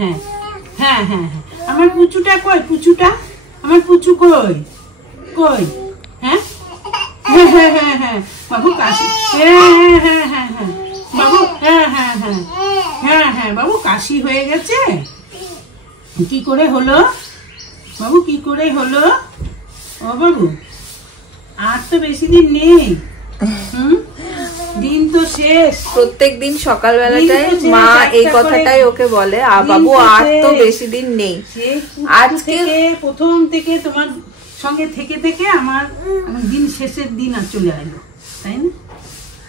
হ্যাঁ হ্যাঁ হ্যাঁ হ্যাঁ হ্যাঁ আমার পুচুটা কই? পুচুটা আমার পুচু কই? কই? হ্যাঁ হ্যাঁ হ্যাঁ হ্যাঁ হ্যাঁ বাবু কাশি, হ্যাঁ হ্যাঁ হ্যাঁ হ্যাঁ হ্যাঁ বাবু, হ্যাঁ হ্যাঁ হ্যাঁ হ্যাঁ হ্যাঁ বাবু কাশি হয়ে গেছে। কি করে হলো বাবু? কি করে হলো? ও বাবু আর তো বেশি দিন নেই, দিন তো শেষ। প্রত্যেক দিন সকালবেলাটায় মা এই কথাটাই ওকে বলে, বাবু আর তো বেশি দিন নেই। আজকে প্রথম থেকে তোমার সঙ্গে থেকে থেকে আমার দিন শেষের দিন আর চলে এলো, তাই না?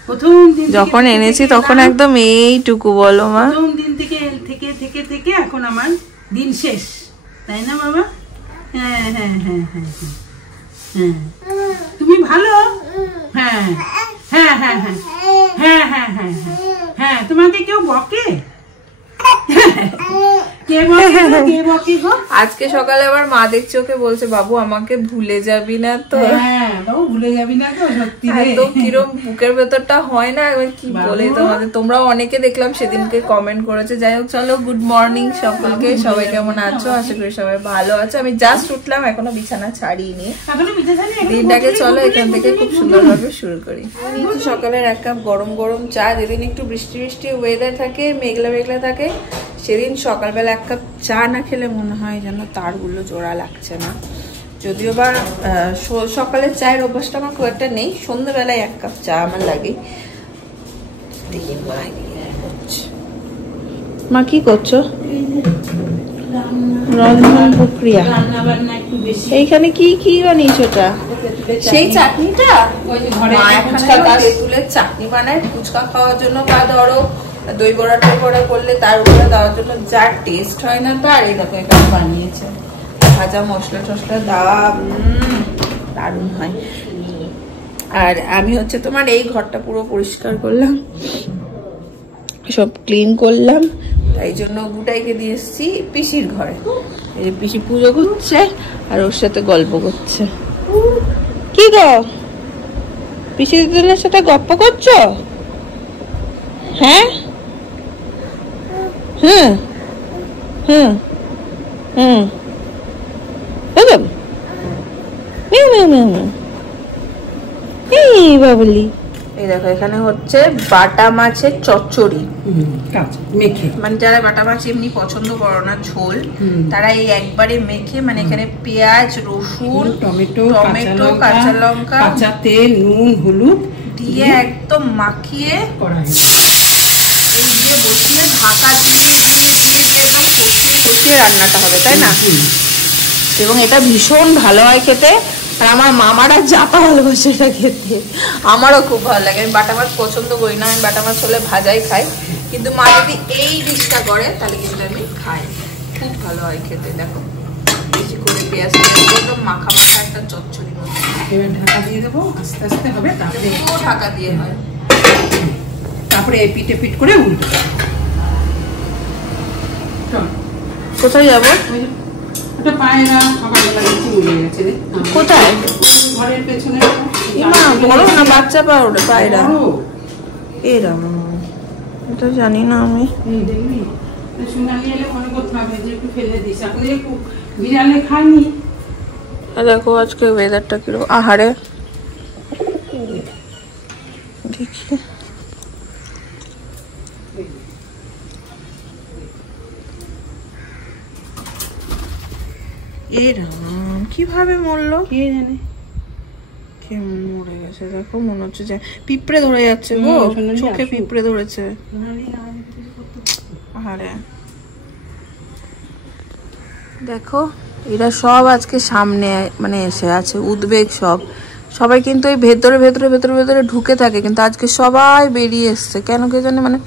প্রথম দিন যখন এনেছি তখন একদম এইটুকু বলো মা, প্রথম দিন থেকে থেকে থেকে থেকে এখন আমার দিন শেষ, তাই না বাবা? হ্যাঁ হ্যাঁ হ্যাঁ হ্যাঁ হ্যাঁ তুমি ভালো? হ্যাঁ হ্যাঁ হ্যাঁ হ্যাঁ হ্যাঁ হ্যাঁ হ্যাঁ হ্যাঁ তোমাকে কেউ বকে? আজকে সকালে আবার মা দেখছি ওকে বলছে বাবু আমাকে ভুলে যাবি না তো? হ্যাঁ বাবু ভুলে যাবি না তো? সত্যি একদম কিরম বুকের ভেতরটা হয় না, এবার কি বলে তোমাদের। তোমরাও অনেকে দেখলাম সেদিনকে কমেন্ট করেছে। যাই হোক চলো, গুড মর্নিং সকলকে। সবাই কেমন আছো? আশা করি সবাই ভালো আছো। আমি জাস্ট উঠলাম, এখনো বিছানা ছাড়িনি। দিনটাকে চলো এখান থেকে খুব সুন্দরভাবে শুরু করি। সকালের এক কাপ গরম গরম চা। যেদিন একটু বৃষ্টি বৃষ্টি ওয়েদার থাকে, মেঘলা মেঘলা থাকে, সেদিন সকালবেলা এক কাপ চা না খেলে মনে হয় যেন তারগুলো জোড়া লাগছে না। যদিও বা সকালের চায়ের অভ্যাসটা আমার খুব একটা নেই, সন্ধ্যেবেলায় এক কাপ চা আমার লাগে। দেখি মা কি করছো? রন্ধন প্রক্রিয়া। এইখানে কি কি বানিয়েছো? সেই চাটনিটা মা তেঁতুলের চাটনি বানায় ফুচকা খাওয়ার জন্য, বা ধরো দই বড়া টই বড়া করলে তার উপরে দেওয়ার জন্য যা টেস্ট হয় না তার, এরকম একটা বানিয়েছে। ভাজা মশলা টসলা দেওয়া দারুণ হয়। আর আমি হচ্ছে তোমার এই ঘরটা পুরো পরিষ্কার করলাম, সব ক্লিন করলাম, তাই জন্য গুটাইকে দিয়ে এসছি পিসির ঘরে। এই যে পিসি পুজো করছে আর ওর সাথে গল্প করছে। কি গো পিসি দিদির সাথে গল্প করছো? হ্যাঁ হুম হুম হুম বাবলি। এই দেখো এখানে হচ্ছে বাটা মাছের চচ্চড়ি মেখে, মানে যারা বাটা মাছ এমনি পছন্দ করো না ঝোল, তারা এই একবারে মেখে, মানে এখানে পেঁয়াজ রসুন টমেটো কাঁচা লঙ্কা কাঁচা তেল নুন হলুদ দিয়ে একদম মাখিয়ে এই দিয়ে বসিয়ে ঢাকা দিয়ে একদম কষিয়ে রান্নাটা হবে, তাই না? এবং এটা ভীষণ ভালো হয় খেতে। আর আমার মামারা যাতা ভালোবাসে এটা খেতে, আমারও খুব ভালো লাগে। আমি বাটা মাছ পছন্দ করি না, আমি বাটা মাছ হলে ভাজাই খাই, কিন্তু মা যদি এই ডিশটা করে তাহলে কিন্তু আমি খাই, খুব ভালো হয় খেতে। দেখো বেশি করে পেঁয়াজ একদম মাখা মাখা একটা চচ্চড়ি। এবার ঢাকা দিয়ে দেবো, আস্তে আস্তে হবে, তারপরে পুরো ঢাকা দিয়ে হয়, তারপরে এপিট এপিট করে উল্টো। কোথায় যাবো? পায়রা সকালবেলা দেখছি উড়ে গেছে। কোথায়? ঘরের পেছনে। বড় না বাচ্চা পাউডার পায়রা? এরকম এটা জানি না আমি। দেখবি সোনালি এলে মনে করতে হবে যে একটু ফেলে দিস, এখন একটু বিড়ালে খাইনি। দেখো আজকে ওয়েদারটা কিরকম, আহারে দেখি। এরকম কিভাবে মরলো কে জানে, কেমন মরে গেছে। দেখো মনে হচ্ছে যে পিঁপড়ে ধরে যাচ্ছে গো, চোখে পিঁপড়ে ধরেছে। আরে দেখো এরা সব আজকে সামনে মানে এসে আছে, উদ্বেগ সব। সবাই কিন্তু এই ভেতরে ভেতরে ভেতরে ভেতরে ঢুকে থাকে, কিন্তু আজকে সবাই বেরিয়ে এসছে কেন কে জানে, মানে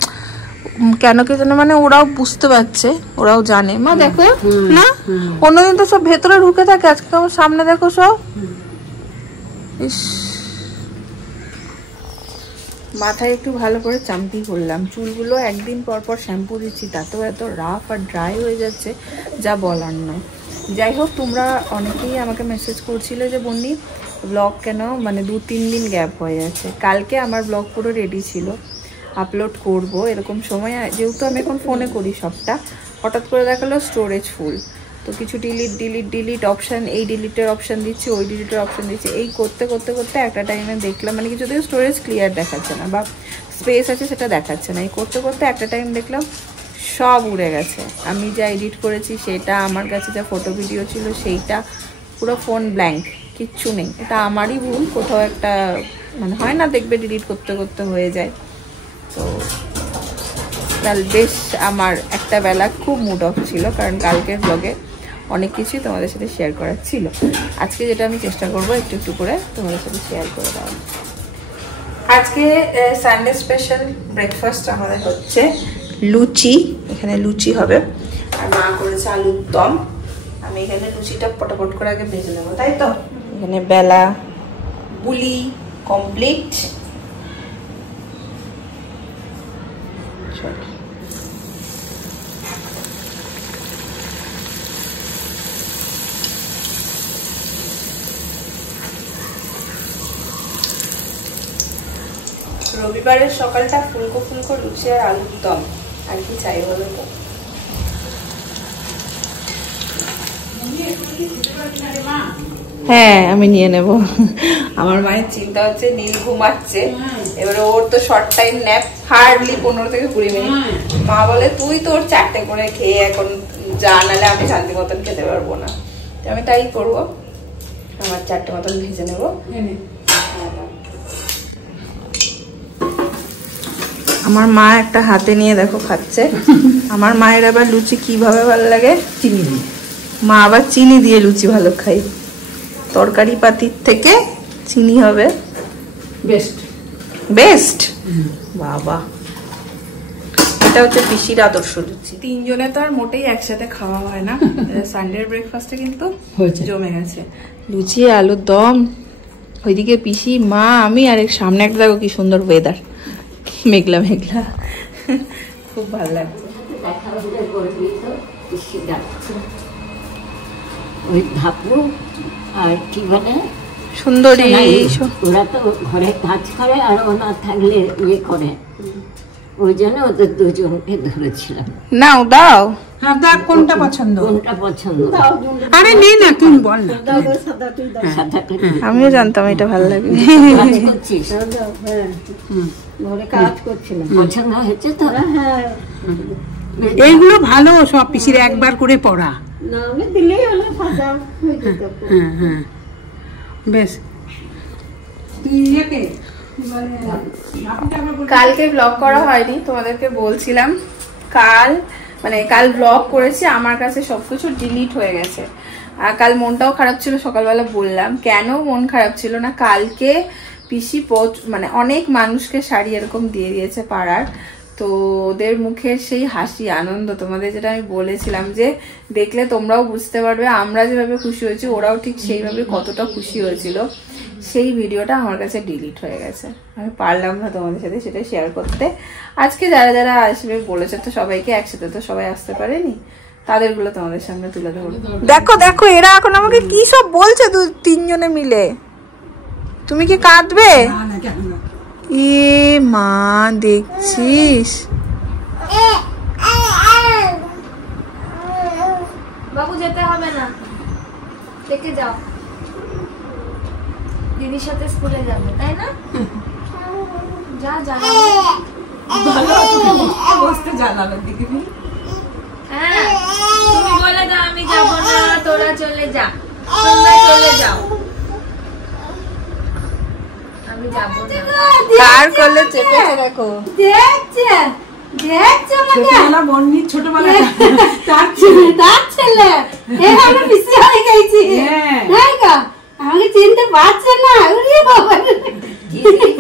কেন কে জানে, মানে ওরাও বুঝতে পারছে, ওরাও জানে। মা দেখো না, অন্যদিন তো সব ভেতরে ঢুকে থাকে, আজকে আমার সামনে দেখো সব। ইস, মাথায় একটু ভালো করে চাম্পি করলাম, চুলগুলো একদিন পর পর শ্যাম্পু দিচ্ছি, তাতেও এত রাফ আর ড্রাই হয়ে যাচ্ছে যা বলার নয়। যাই হোক, তোমরা অনেকেই আমাকে মেসেজ করছিলে যে বন্নি ব্লগ কেন মানে 2-3 দিন গ্যাপ হয়ে যাচ্ছে। কালকে আমার ব্লগ পুরো রেডি ছিল, আপলোড করব এরকম সময়, যেহেতু আমি এখন ফোনে করি সবটা, হঠাৎ করে দেখালো স্টোরেজ ফুল। তো কিছু ডিলিট অপশান, এই ডিলিটের অপশান দিচ্ছে, ওই ডিলিটের অপশান দিচ্ছে, এই করতে করতে করতে একটা টাইমে দেখলাম মানে কিছুতেই স্টোরেজ ক্লিয়ার দেখাচ্ছে না বা স্পেস আছে সেটা দেখাচ্ছে না। এই করতে করতে একটা টাইম দেখলাম সব উড়ে গেছে। আমি যা এডিট করেছি সেটা, আমার কাছে যা ফটো ভিডিও ছিল সেইটা, পুরো ফোন ব্ল্যাঙ্ক, কিচ্ছু নেই। এটা আমারই ভুল, কোথাও একটা মানে হয় না দেখবে ডিলিট করতে করতে হয়ে যায়। তো কাল বেশ আমার একটা বেলা খুব মুড অফ ছিল, কারণ কালকের ব্লগে অনেক কিছুই তোমাদের সাথে শেয়ার করার ছিল। আজকে যেটা আমি চেষ্টা করবো একটু একটু করে তোমাদের সাথে শেয়ার করে দেওয়া। আজকে সানডে স্পেশাল ব্রেকফাস্ট আমাদের হচ্ছে লুচি। এখানে লুচি হবে, আর মা করেছে আলুর দম। আমি এখানে লুচিটা পটাপট করে আগে ভেজে নেবো, তাই তো। এখানে বেলা বুলি কমপ্লিট। রবিবারের সকালটা ফুলকো ফুলকো লুচি আর আলুর দম, আর কি চাই বলো তো। হ্যাঁ আমি নিয়ে নেব। আমার মায়ের চিন্তা হচ্ছে নীল ঘুমাচ্ছে, এবারে ওর তো শর্ট টাইম ন্যাপ, হার্ডলি 15 থেকে 20 মিনিট। মা বলে তুই তোর 4টে করে খেয়ে এখন যা, নাহলে আমি শান্তি মতন খেতে পারবো না। আমি তাই করবো, আমার 4টে মতন ভেজে নেবো। আমার মা একটা হাতে নিয়ে দেখো খাচ্ছে। আমার মায়ের আবার লুচি কিভাবে ভালো লাগে, চিনি দিয়ে। মা আবার চিনি দিয়ে লুচি ভালো খাই, তরকারি পাতির থেকে চিনি হবে বেস্ট। বেস্ট বাবা, এটা হচ্ছে পিসির আদর্শ লুচি। 3 জনে তো আর মোটেই একসাথে খাওয়া হয় না, সানডের ব্রেকফাস্টে কিন্তু জমে গেছে। লুচি আলুর দম, ওইদিকে পিসি, মা, আমি, আর সামনে একটা দেখো কি সুন্দর ওয়েদার, মেঘলা মেঘলা, খুব ভালো লাগছে। ওই ধাপু আর কি বলে সুন্দরী, ওরা তো ঘরে কাজ করে আর ওনা থাকলে ইয়ে করে, ওই জন্য ওদের দুজনকে ধরেছিলাম। নাও দাও। হ্যাঁ দেখ কোনটা পছন্দ, কোনটা পছন্দ। আরে নেই না, তুই বল না। আমিও জানতাম এটা ভালো লাগে। করছিস ঘরে কাজ করছিলাম, পছন্দ হয়েছে তো। হ্যাঁ এইগুলো ভালো, সব পিসির একবার করে পড়া। না আমি দিলেই হলো, ফাঁকা হয়ে যেত। হ্যাঁ হ্যাঁ বেশ। কালকে ব্লগ করা হয়নি, তোমাদেরকে বলছিলাম কাল ব্লগ করেছি, আমার কাছে সবকিছু ডিলিট হয়ে গেছে। আর কাল মনটাও খারাপ ছিল, সকালবেলা বললাম। কেন মন খারাপ ছিল না, কালকে পিসি মানে অনেক মানুষকে শাড়ি এরকম দিয়ে দিয়েছে পাড়ার। তো ওদের মুখের সেই হাসি আনন্দ, তোমাদের যেটা আমি বলেছিলাম যে দেখলে তোমরাও বুঝতে পারবে আমরা যেভাবে খুশি হয়েছি ওরাও ঠিক সেইভাবে কতটা খুশি হয়েছিল। সেই ভিডিওটা আমার কাছে ডিলিট হয়ে গেছে, আমি পারলাম না তোমাদের সাথে সেটা শেয়ার করতে। আজকে যারা যারা আসবে বলেছে তো সবাইকে, একসাথে তো সবাই আসতে পারেনি, তাদেরগুলো তোমাদের সামনে তুলে ধরবো। দেখো দেখো এরা এখন আমাকে কি সব বলছে 2-3 জনে মিলে। তুমি কি কাঁদবে? এ মা দেখছিস, বাবু যেতে হবে না, দেখে যাও, দিদির সাথে স্কুলে যাবে তাই না? যা বসতে জানাবেন দিকে। হ্যাঁ তুমি বলে দাও আমি যাবো না, তোরা চলে যা, তোমরা চলে যাও, আমি যাবো না। কার করলে চেপেছে দেখো, দেখছে দেখছে ছোটবেলা বন্নি, ছোটবেলা তার ছেলে এখানে বেশি হয়ে গেছে। হ্যাঁ গা, আমাকে চিনতে পারছে না।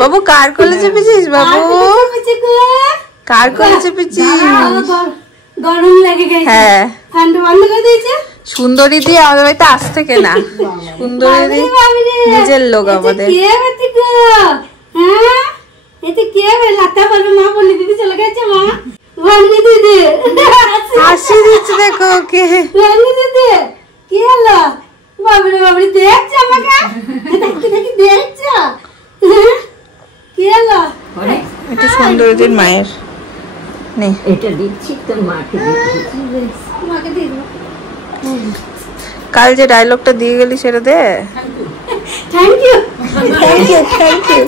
বাবু কার কোলে চেপেছিস? বাবু কার কোলে চেপেছিস? গরম লেগে গেছে। হ্যাঁ ঠান্ডা বন্ধ করে দিয়েছে। সুন্দরী দিয়ে আমাদের বাড়িতে আসতে কেনা, সুন্দরী দি নিজের লোক আমাদের। কে বেটি গো? হ্যাঁ এতে কে বে? লাতা বলবে মা বলে দিদি চলে গেছে। মা বন্ধি দিদি হাসি দিচ্ছে দেখো কে। বন্ধি দিদি কি হলো? বাবরে বাবরে দেখছে আমাকে, দেখি দেখি দেখছে কি হলো? এটা সুন্দরীদের মায়ের। নে এটা দিচ্ছি তোর মাকে দিচ্ছি। তোমাকে দিয়ে দেবো। কাল যে ডায়লগটা দিয়ে গেলি সেটা দে। Thank you. Thank you thank you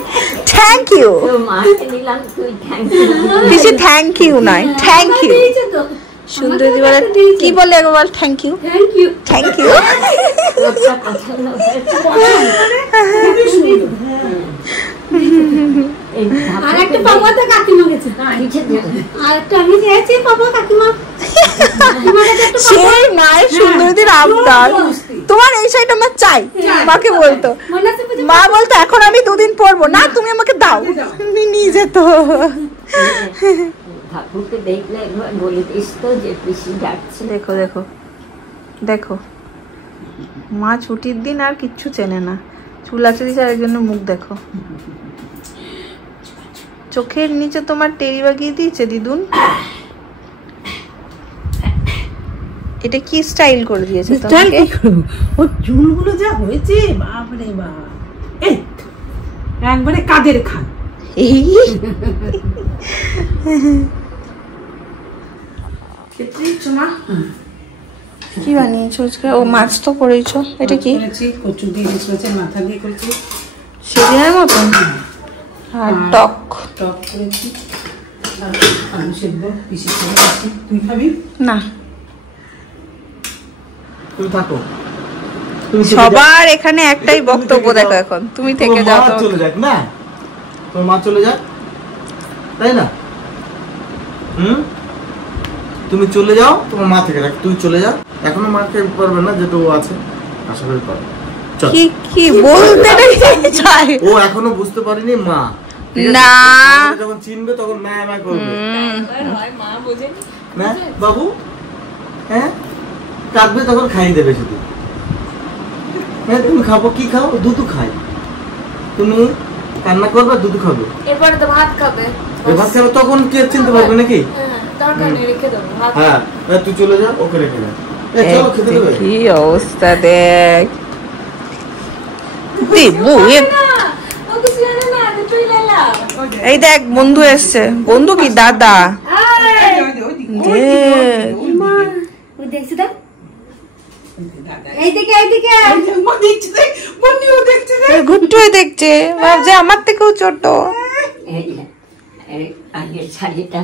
thank you. তোর মাকে দিলাম, তুই থ্যাংক ইউ। বেশি থ্যাংক ইউ নয়, থ্যাংক ইউ। দিয়েছে তো। সুন্দরী বলে কি বলে একবার বল, thank you thank you. Thank you. তোরটা পছন্দ হয়েছে। এই আর একটা পাপা তো কাকিমা গেছে। কিসের জন্য? আর একটা আমি চেয়েছি পাপা কাকিমা। সেই মায়ের সুন্দরীর আবদার। তোমার এই শাড়িটা আমার চাই, মাকে বলতো। মনে আছে বুঝি? মা বলতো এখন আমি 2 দিন পরবো না, তুমি আমাকে দাও। নিয়ে যেত। ঠাকুরকে দেখলে একবার বলে দিস তো যে পিসি ডাকছে। দেখো দেখো দেখো, মা ছুটির দিন আর কিচ্ছু চেনে না। চুল আছে দিচ্ছে, আরেকজনের মুখ দেখো। চোখের নিচে তোমার টেরি বাগিয়ে দিয়েছে দিদুন। এটা কি স্টাইল করে দিয়েছে তোমাকে? ওর চুলগুলো যা হয়েছে, বাপরে বাপ। এই একবারে কাদের খান। এই কি বানিয়েছো আজকে? ও মাছ তো করেছো। এটা কি? কচু দিয়ে মাছের মাথা দিয়ে করেছি, সেদিনের মতন। আর টক টক করেছি, আর আলু সেদ্ধ পিসি খাচ্ছি। তুই খাবি না? তুমি থাকো, সবার এখানে একটাই বক্তব্য দেখো, এখন তুমি থেকে যাও তো। চলে যাক না, তোর মা চলে যাক, তাই না? তুমি চলে যাও, তোমার মা থেকে যাক। তুই চলে যাও, এখনো মাকে পারবে না, যেটা ও আছে, আশা করি পারবে। কি কি বলতে চাই? ও এখনো বুঝতে পারিনি মা। না, যখন চিনবে তখন মা মা করবে। না বাবু, হ্যাঁ কাঁদবে তখন খাইয়ে দেবে শুধু। হ্যাঁ তুমি খাবো, কি খাও? দুধ খাই। তুমি কান্না করবে, দুধ খাবে, এরপরে তো ভাত খাবে। ভাত খাবে, তখন কে চিনতে পারবে নাকি? দরকার নেই, রেখে দেবো ভাত। হ্যাঁ তুই চলে যা, ওকে রেখে দে। চলো খেতে দেবে। কি অবস্থা দেখ। এই দেখ বন্ধু এসছে। বন্ধু কি দাদা? দেখছি দেখ, এইদিকে এইদিকে ঘুরটু দেখছে, ভাবছে আমার থেকেও ছোট। আগের শাড়িটা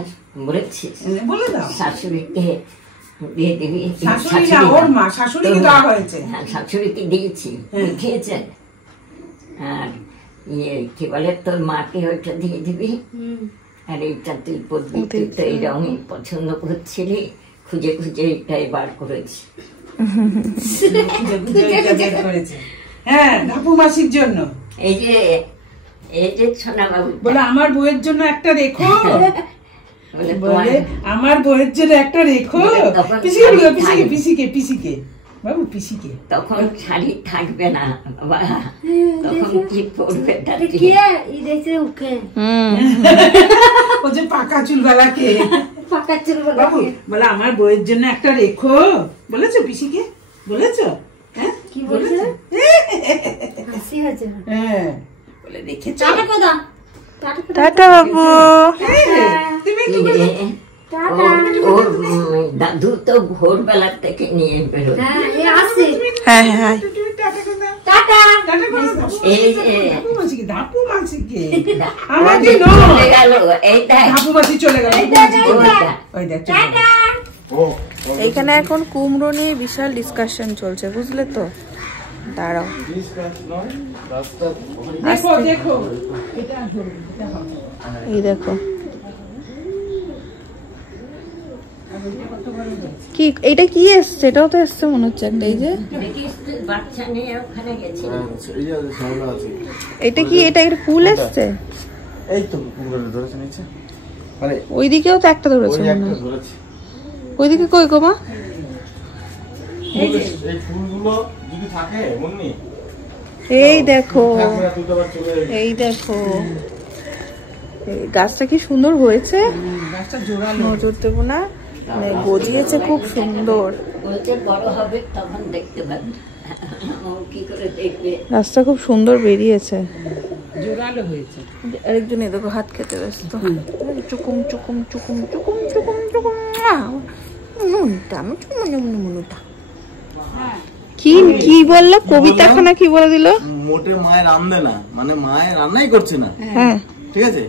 বলেছিস, বলে দাও। শাশুড়িকে দিয়ে দিবি। শাশুড়ি না, ওর মা, শাশুড়িকে দেওয়া হয়েছে। হ্যাঁ, শাশুড়িকে দিয়েছি, খেয়েছে। আর ইয়ে কি বলে, তোর মাকে ওইটা দিয়ে দিবি। আর এইটা তুই পড়বি, তুই তো এই রঙই পছন্দ করছিলি, খুঁজে খুঁজে এইটাই বার করেছি। হ্যাঁ, ধাপু মাসির জন্য। এই যে সোনা বাবু বলে আমার বউয়ের জন্য একটা রেখো, বলে বলে আমার বউয়ের জন্য একটা রেখো। তখন পিসিকে বলো, শাড়ি পিসিকে থাকবে। পিসিকে পিসিকে বাবু, পিসিকে। তখন শাড়ি থাকবে না বাবা, তখন কি পড়বে? ও যে পাকা চুলওয়ালাকে, পাকা চুল বাবু বলে আমার বউয়ের জন্য একটা রেখো। বলেছো পিসিকে? বলেছো? হ্যাঁ কি বলছে? হাসি হয়েছে। হ্যাঁ, বলে রেখেছো। টাটা কোদা, টাটা বাবু। তুমি কি রে? ওর দাদু তো ভোরবেলা থেকে নিয়ে বেরোয়। হ্যাঁ এই আসছে। হ্যাঁ হ্যাঁ, টাটা। এই যে ধাপু মাসিকে আমাকে আমাকে চলে গেল, এইটা ধাপু মাসি চলে গেল। ওই দেখ চলে গেল। এইখানে এখন কুমড়ো নিয়ে বিশাল ডিসকাশন চলছে, বুঝলে তো। দাঁড়াও, দেখো দেখো, এই দেখো কি, এইটা কি এসছে? এটাও তো এসছে মনে হচ্ছে একটা। এই যে বাচ্চা নিয়ে ওখানে গেছিল। এটা কি? এটা একটা ফুল এসছে। এই তো কুমড়ো ধরেছে নিচে, মানে ওইদিকেও তো একটা ধরেছে ওই মনে একটা হয়। ধরেছে। ওইদিকে কই গো মা? এই ফুলগুলো যদি থাকে মুন্নি, এই দেখো, থাকবে না, তুই তো আবার চলে যাবি। এই দেখো, এই গাছটা কি সুন্দর হয়েছে। গাছটা জোড়ালো। নজর দেবো না, মানে গজিয়েছে খুব সুন্দর। বলতে বড় হবে তখন দেখতে পাবে, ও কি করে দেখবে। গাছটা খুব সুন্দর বেরিয়েছে। জোরালো হয়েছে। আরেকজন এ দেখো হাত খেতে ব্যস্ত। চুকুম চুকুম চুকুম চুকুম চুকুম চুকুম মুনুটা মুনুটা। কি কি বললো কবিতা খানা কি বলে দিল? মোটে মায়ের রান্ধে না, মানে মায়ের রান্নাই করছে না। হ্যাঁ ঠিক আছে,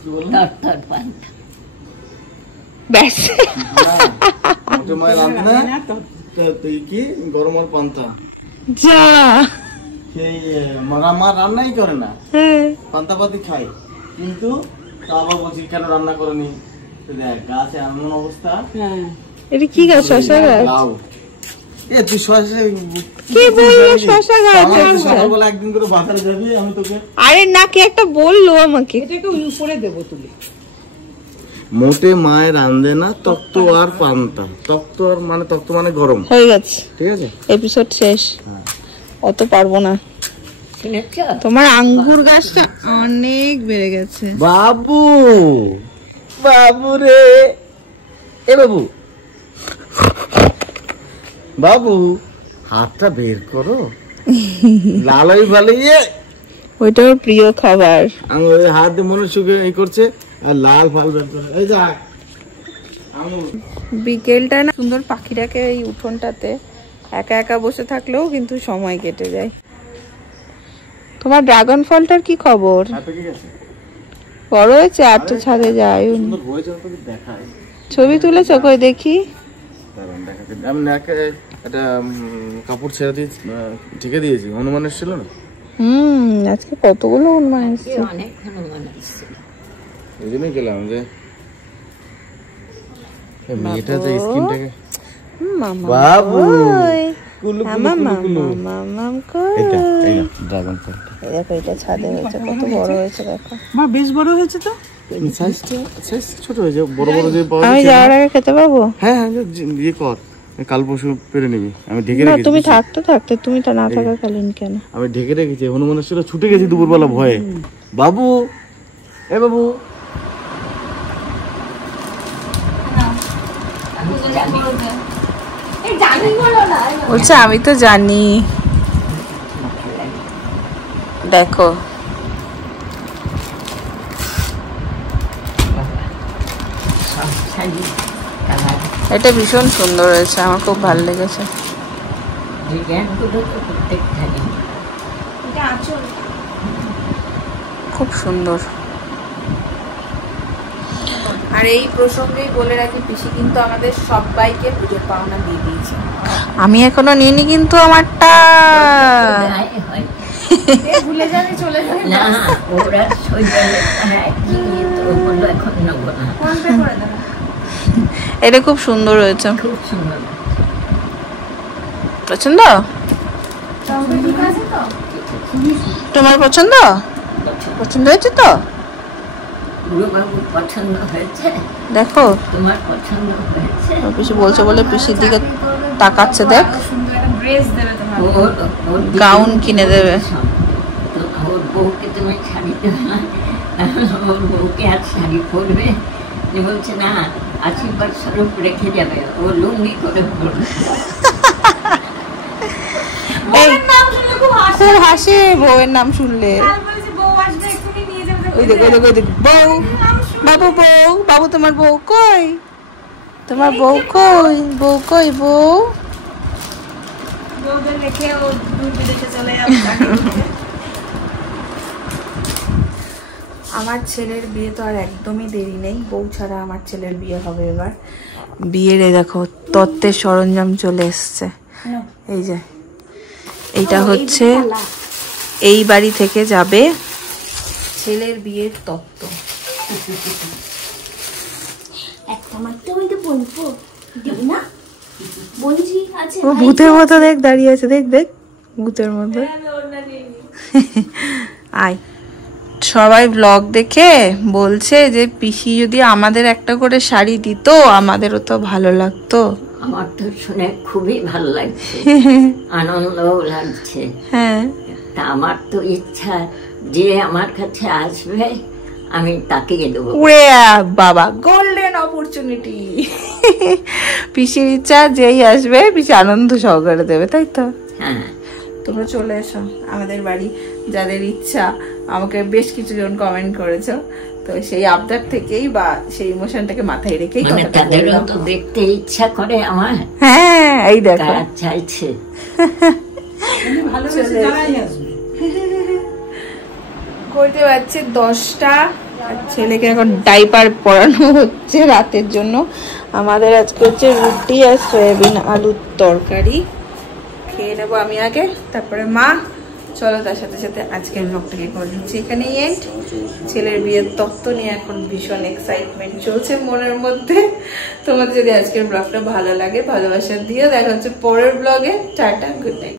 কি বললো? ব্যাস মোটে মায়ের রান্ধে না, তুই কি গরম আর পান্তা যা সেই মা রান্নাই করে না, পান্তা পাতি খাই, কিন্তু তা আবার বলছি কেন রান্না করেনি। দেখ গাছে এমন অবস্থা। এটা কি গাছ? শশা গাছ? লাউ। এ তুই শশা কি বললি? শশা গাছ সকালবেলা একদিন করে বাজারে যাবি, আমি তোকে। আরে না, কি একটা বললো আমাকে। এটাকে উপরে দেবো তুলে। মোটে মায়ের রান্ধে না তক্ত আর পান্তা। তক্ত আর মানে তক্ত মানে গরম। হয়ে গেছে, ঠিক আছে, এপিসোড শেষ। অত পারবো না। তোমার আঙ্গুর গাছটা অনেক বেড়ে গেছে। বাবু বাবু রে, এ বাবু বাবু হাতটা বের করো। লালাই ভালিয়ে ওইটা ওর প্রিয় খাবার। আমি হাত দিয়ে মনে সুখে এই করছে আর লাল ফাল বের করে। এই যা বিকেলটা না সুন্দর পাখিটাকে এই উঠোনটাতে একা একা বসে থাকলেও কিন্তু সময় কেটে যায়। তোমার ড্রাগন ফলটার কি খবর? বড় হয়েছে? আর তো ছাদে যায়। ছবি তুলেছ? কই দেখি। আমি একটা কাপড় ছেড়ে দিয়ে ঢেকে দিয়েছি। হনুমান এসেছিল না? আজকে কতগুলো হনুমান এসেছে। অনেক হনুমান এসেছে, এই জন্যই গেলাম যে মেয়েটা যে স্কিনটাকে। বাবু কুলু কুলু কুলু মামাম কই? এটা এই না ড্রাগন ফল। এই দেখো, এটা ছাদে হয়েছে, কত বড় হয়েছে দেখো। মা বেশ বড় হয়েছে তো। সাইজ ছোট হয়েছে, বড় বড় যে পাওয়া আমি যাওয়ার আগে খেতে পাবো? হ্যাঁ হ্যাঁ, ইয়ে কর, কাল পরশু পেরে নিবি। আমি ঢেকে না, রেখেছি। তুমি থাকতে তুমি তা না থাকাকালীন কেন? আমি ঢেকে রেখেছি। হনুমানের সাথে ছুটে গেছি দুপুরবেলা ভয়ে। বাবু এ বাবু বলছে আমি তো জানি। দেখো এটা ভীষণ সুন্দর হয়েছে, আমার খুব ভালো লেগেছে। খুব সুন্দর। আর এই প্রসঙ্গেই বলে রাখি, পিসি কিন্তু আমাদের সবাইকে পুজোর পাওনা দিয়ে দিয়েছে। আমি এখনো নিইনি কিন্তু আমারটা। ভুলে যাবে, চলে যাবে না ওরা এখন নেব না। এটা খুব সুন্দর হয়েছে, খুব সুন্দর। পছন্দ? তোমার পছন্দ? পছন্দ হয়েছে তো? গুরুবাবুর পছন্দ হয়েছে। দেখো তোমার পছন্দ হয়েছে। পিসি বলছে বলে পিসির দিকে তাকাচ্ছে। দেখ, গাউন কিনে দেবে। ওর বউকে তুমি শাড়ি দেবে না, ওর বউকে আর শাড়ি পরবে বলছে না, আশীর্বাদ স্বরূপ রেখে যাবে, ও লুঙ্গি করে পরবে। খুব হাসে বউয়ের নাম শুনলে। ওই দেখো ওই দেখো বউ, বাবু বউ, বাবু তোমার বউ কই? তোমার বউ কই? বউ কই? বউ আমার ছেলের বিয়ে তো আর একদমই দেরি নেই। বউ ছাড়া আমার ছেলের বিয়ে হবে এবার। বিয়ের দেখো তত্ত্বের সরঞ্জাম চলে এসছে। এই যে এইটা হচ্ছে এই বাড়ি থেকে যাবে ছেলের বিয়ের তত্ত্ব। ও ভূতের মতো দেখ দাঁড়িয়ে আছে, দেখ দেখ ভূতের মতো। আয়। সবাই ব্লগ দেখে বলছে যে পিসি যদি আমাদের একটা করে শাড়ি দিত আমাদেরও তো ভালো লাগতো। আমার তো শুনে খুবই ভালো লাগছে, আনন্দও লাগছে। হ্যাঁ, তা আমার তো ইচ্ছা যে আমার কাছে আসবে আমি তাকে দেবো। উড়ে বাবা, গোল্ডেন অপরচুনিটি। পিসির ইচ্ছা যেই আসবে পিসি আনন্দ সহকারে দেবে, তাই তো? হ্যাঁ, তোমরা চলে এসো আমাদের বাড়ি, যাদের ইচ্ছা। আমাকে বেশ কিছুজন কমেন্ট করেছো, তো সেই আবদার থেকেই বা সেই ইমোশনটাকে মাথায় রেখেই তাদেরও তো দেখতে ইচ্ছা করে আমার। হ্যাঁ এই দেখো চাইছে করতে পারছে 10টা। ছেলেকে এখন ডাইপার পরানো হচ্ছে রাতের জন্য। আমাদের আজকে হচ্ছে রুটি আর সয়াবিন আলুর তরকারি। খেয়ে নেবো আমি আগে, তারপরে মা। চলো তার সাথে সাথে আজকের ব্লগটাকে করে দিচ্ছি এখানেই এন্ড। ছেলের বিয়ের তত্ত্ব নিয়ে এখন ভীষণ এক্সাইটমেন্ট চলছে মনের মধ্যে। তোমাদের যদি আজকের ব্লগটা ভালো লাগে ভালোবাসা দিয়ে দেখা হচ্ছে পরের ব্লগে। Tata, good night.